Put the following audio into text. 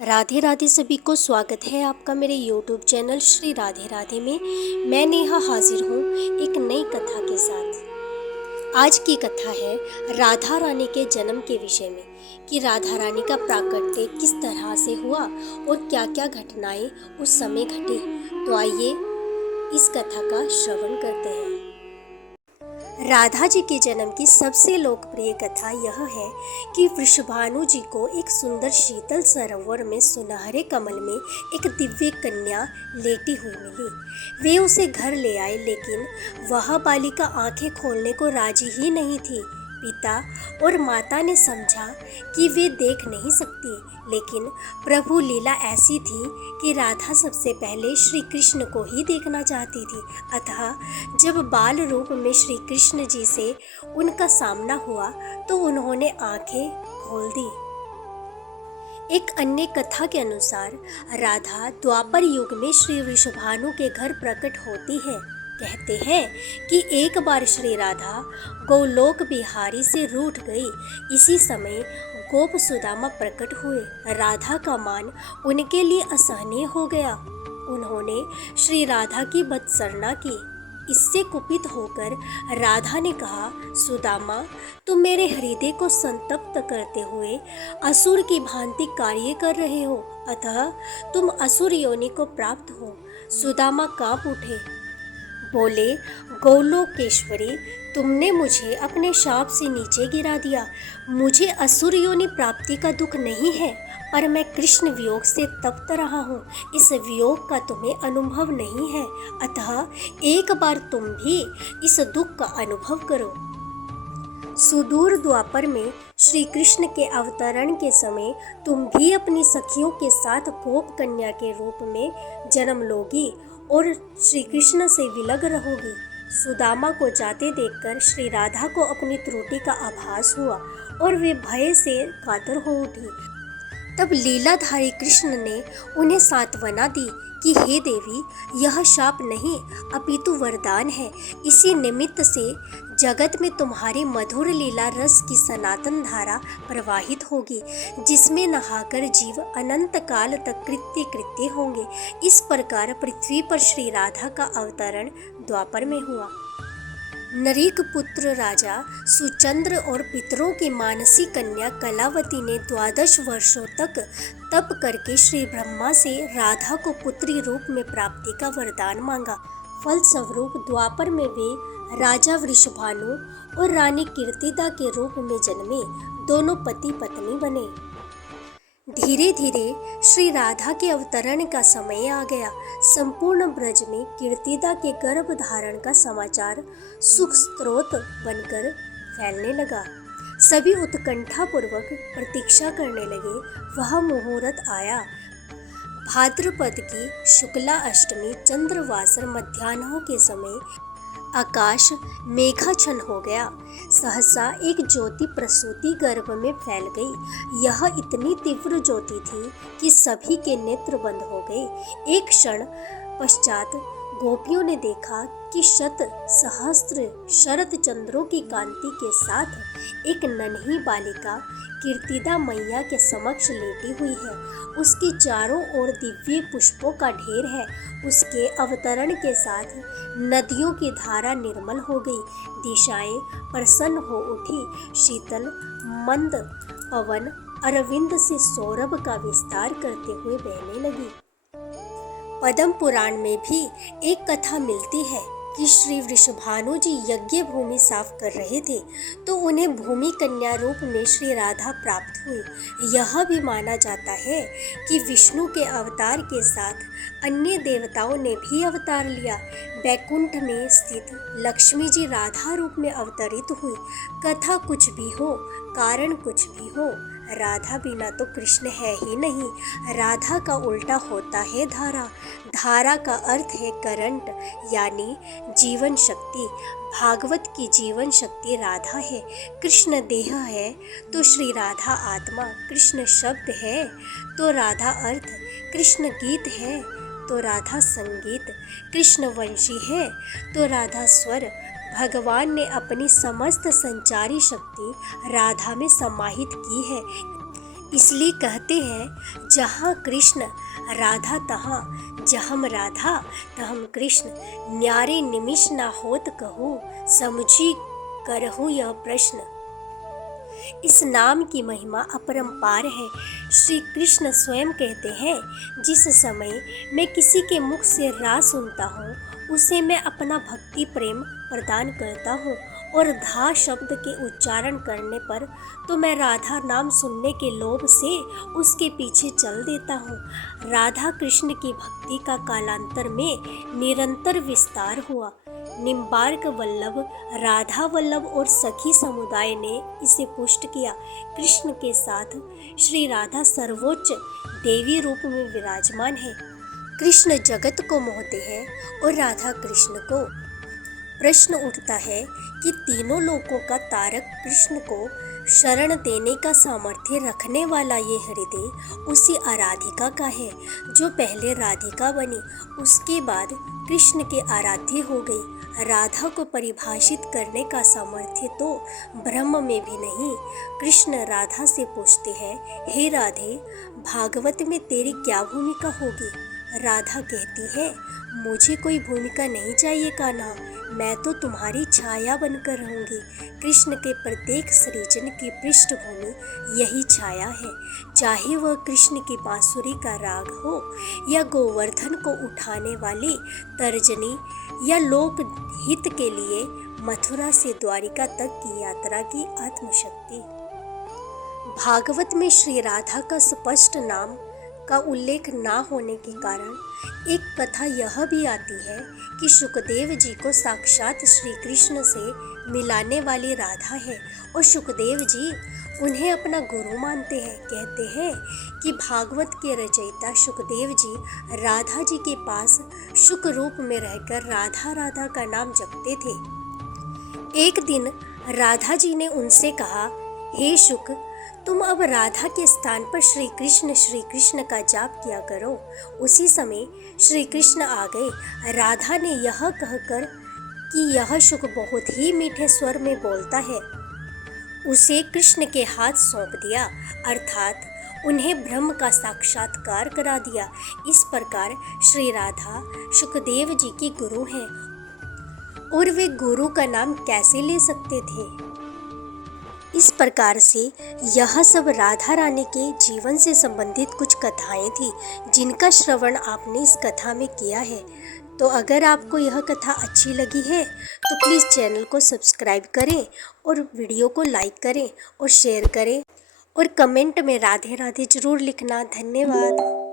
राधे राधे सभी को स्वागत है आपका मेरे YouTube चैनल श्री राधे राधे में। मैं नेहा हाजिर हूँ एक नई कथा के साथ। आज की कथा है राधा रानी के जन्म के विषय में कि राधा रानी का प्राकट्य किस तरह से हुआ और क्या क्या घटनाएं उस समय घटी। तो आइए इस कथा का श्रवण करते हैं। राधा जी के जन्म की सबसे लोकप्रिय कथा यह है कि वृषभानु जी को एक सुंदर शीतल सरोवर में सुनहरे कमल में एक दिव्य कन्या लेटी हुई मिली। वे उसे घर ले आए, लेकिन वह बालिका आंखें खोलने को राजी ही नहीं थी। पिता और माता ने समझा कि वे देख नहीं सकती, लेकिन प्रभु लीला ऐसी थी कि राधा सबसे पहले श्री कृष्ण को ही देखना चाहती थी। अतः जब बाल रूप में श्री कृष्ण जी से उनका सामना हुआ तो उन्होंने आंखें खोल दी। एक अन्य कथा के अनुसार राधा द्वापर युग में श्री वृषभानु के घर प्रकट होती है। कहते हैं कि एक बार श्री राधा गोलोक बिहारी से रूठ गई। इसी समय गोप सुदामा प्रकट हुए। राधा का मान उनके लिए असहनीय हो गया। उन्होंने श्री राधा की बदसरना की। इससे कुपित होकर राधा ने कहा, सुदामा, तुम मेरे हृदय को संतप्त करते हुए असुर की भांति कार्य कर रहे हो, अतः तुम असुर योनि को प्राप्त हो। सुदामा कांप उठे, बोले, गौलोकेश्वरी, तुमने मुझे अपने शाप से नीचे गिरा दिया। मुझे असुर योनि प्राप्ति का दुख नहीं है, पर मैं कृष्ण वियोग से तप्त रहा हूँ। इस वियोग का तुम्हें अनुभव नहीं है, अतः एक बार तुम भी इस दुख का अनुभव करो। सुदूर द्वापर में श्री कृष्ण के अवतरण के समय तुम भी अपनी सखियों के साथ गोप कन्या के रूप में जन्म लोगी और श्री कृष्ण से विलग रहोगी। सुदामा को जाते देखकर श्री राधा को अपनी त्रुटि का आभास हुआ और वे भय से कातर हो उठी। तब लीलाधारी कृष्ण ने उन्हें सांत्वना दी कि हे देवी, यह शाप नहीं अपितु वरदान है। इसी निमित्त से जगत में तुम्हारी मधुर लीला रस की सनातन धारा प्रवाहित होगी, जिसमें नहाकर जीव अनंत काल तक कृत्य कृत्य होंगे। इस प्रकार पृथ्वी पर श्री राधा का अवतरण द्वापर में हुआ। नरीक पुत्र राजा सुचंद्र और पितरों की मानसी कन्या कलावती ने 12 वर्षों तक तप करके श्री ब्रह्मा से राधा को पुत्री रूप में प्राप्ति का वरदान मांगा। फलस्वरूप द्वापर में वे राजा वृषभानु और रानी कीर्तिदा के रूप में जन्मे। दोनों पति पत्नी बने। धीरे धीरे श्री राधा के अवतरण का समय आ गया। संपूर्ण ब्रज में कीर्तिदा के गर्भ धारण का समाचार सुख स्रोत बनकर फैलने लगा। सभी उत्कंठा पूर्वक प्रतीक्षा करने लगे। वह मुहूर्त आया। भाद्रपद की शुक्ला अष्टमी चंद्रवासर मध्याह्न के समय आकाश मेघाच्छन्न हो गया। सहसा एक ज्योति प्रसूति गर्भ में फैल गई। यह इतनी तीव्र ज्योति थी कि सभी के नेत्र बंद हो गए। एक क्षण पश्चात गोपियों ने देखा कि शत सहस्त्र शरद चंद्रों की कांति के साथ एक नन्ही बालिका कीर्तिदा मैया के समक्ष लेटी हुई है। उसके चारों ओर दिव्य पुष्पों का ढेर है। उसके अवतरण के साथ नदियों की धारा निर्मल हो गई। दिशाएं प्रसन्न हो उठी। शीतल मंद पवन अरविंद से सौरभ का विस्तार करते हुए बहने लगी। पद्म पुराण में भी एक कथा मिलती है कि श्री वृषभानु जी यज्ञ भूमि साफ कर रहे थे तो उन्हें भूमि कन्या रूप में श्री राधा प्राप्त हुई। यह भी माना जाता है कि विष्णु के अवतार के साथ अन्य देवताओं ने भी अवतार लिया। बैकुंठ में स्थित लक्ष्मी जी राधा रूप में अवतरित हुई। कथा कुछ भी हो, कारण कुछ भी हो, राधा बिना तो कृष्ण है ही नहीं। राधा का उल्टा होता है धारा। धारा का अर्थ है करंट, यानी जीवन शक्ति। भागवत की जीवन शक्ति राधा है। कृष्ण देह है तो श्री राधा आत्मा। कृष्ण शब्द है तो राधा अर्थ। कृष्ण गीत है तो राधा संगीत। कृष्ण वंशी है तो राधा स्वर। भगवान ने अपनी समस्त संचारी शक्ति राधा में समाहित की है। इसलिए कहते हैं जहाँ कृष्ण राधा तहाँ, जहम राधा तहम कृष्ण, न्यारे निमिष ना होत कहूँ, समझी करहूँ यह प्रश्न। इस नाम की महिमा अपरंपार है। श्री कृष्ण स्वयं कहते हैं, जिस समय मैं किसी के मुख से राग सुनता हूँ उसे मैं अपना भक्ति प्रेम प्रदान करता हूँ, और धा शब्द के उच्चारण करने पर तो मैं राधा नाम सुनने के लोभ से उसके पीछे चल देता हूँ। राधा कृष्ण की भक्ति का कालांतर में निरंतर विस्तार हुआ। निम्बार्क वल्लभ, राधा वल्लभ और सखी समुदाय ने इसे पुष्ट किया। कृष्ण के साथ श्री राधा सर्वोच्च देवी रूप में विराजमान है। कृष्ण जगत को मोहते हैं और राधा कृष्ण को। प्रश्न उठता है कि तीनों लोकों का तारक कृष्ण को शरण देने का सामर्थ्य रखने वाला ये हृदय उसी आराधिका का है जो पहले राधिका बनी, उसके बाद कृष्ण के आराध्य हो गई। राधा को परिभाषित करने का सामर्थ्य तो ब्रह्म में भी नहीं। कृष्ण राधा से पूछते हैं, हे राधे, भागवत में तेरी क्या भूमिका होगी? राधा कहती है, मुझे कोई भूमिका नहीं चाहिए कान्हा, मैं तो तुम्हारी छाया बनकर रहूंगी। कृष्ण के प्रत्येक सृजन की पृष्ठभूमि यही छाया है, चाहे वह कृष्ण की बांसुरी का राग हो या गोवर्धन को उठाने वाली तर्जनी या लोक हित के लिए मथुरा से द्वारिका तक की यात्रा की आत्मशक्ति। भागवत में श्री राधा का स्पष्ट नाम का उल्लेख ना होने के कारण एक कथा यह भी आती है कि सुखदेव जी को साक्षात श्री कृष्ण से मिलाने वाली राधा है और सुखदेव जी उन्हें अपना गुरु मानते हैं। कहते हैं कि भागवत के रचयिता सुखदेव जी राधा जी के पास शुक रूप में रहकर राधा राधा का नाम जपते थे। एक दिन राधा जी ने उनसे कहा, हे शुक, तुम अब राधा के स्थान पर श्री कृष्ण का जाप किया करो। उसी समय श्री कृष्ण आ गए। राधा ने यह कहकर कि यह शुक बहुत ही मीठे स्वर में बोलता है, उसे कृष्ण के हाथ सौंप दिया, अर्थात उन्हें ब्रह्म का साक्षात्कार करा दिया। इस प्रकार श्री राधा सुखदेव जी की गुरु हैं, और वे गुरु का नाम कैसे ले सकते थे? इस प्रकार से यह सब राधा रानी के जीवन से संबंधित कुछ कथाएं थी जिनका श्रवण आपने इस कथा में किया है। तो अगर आपको यह कथा अच्छी लगी है तो प्लीज़ चैनल को सब्सक्राइब करें और वीडियो को लाइक करें और शेयर करें और कमेंट में राधे राधे जरूर लिखना। धन्यवाद।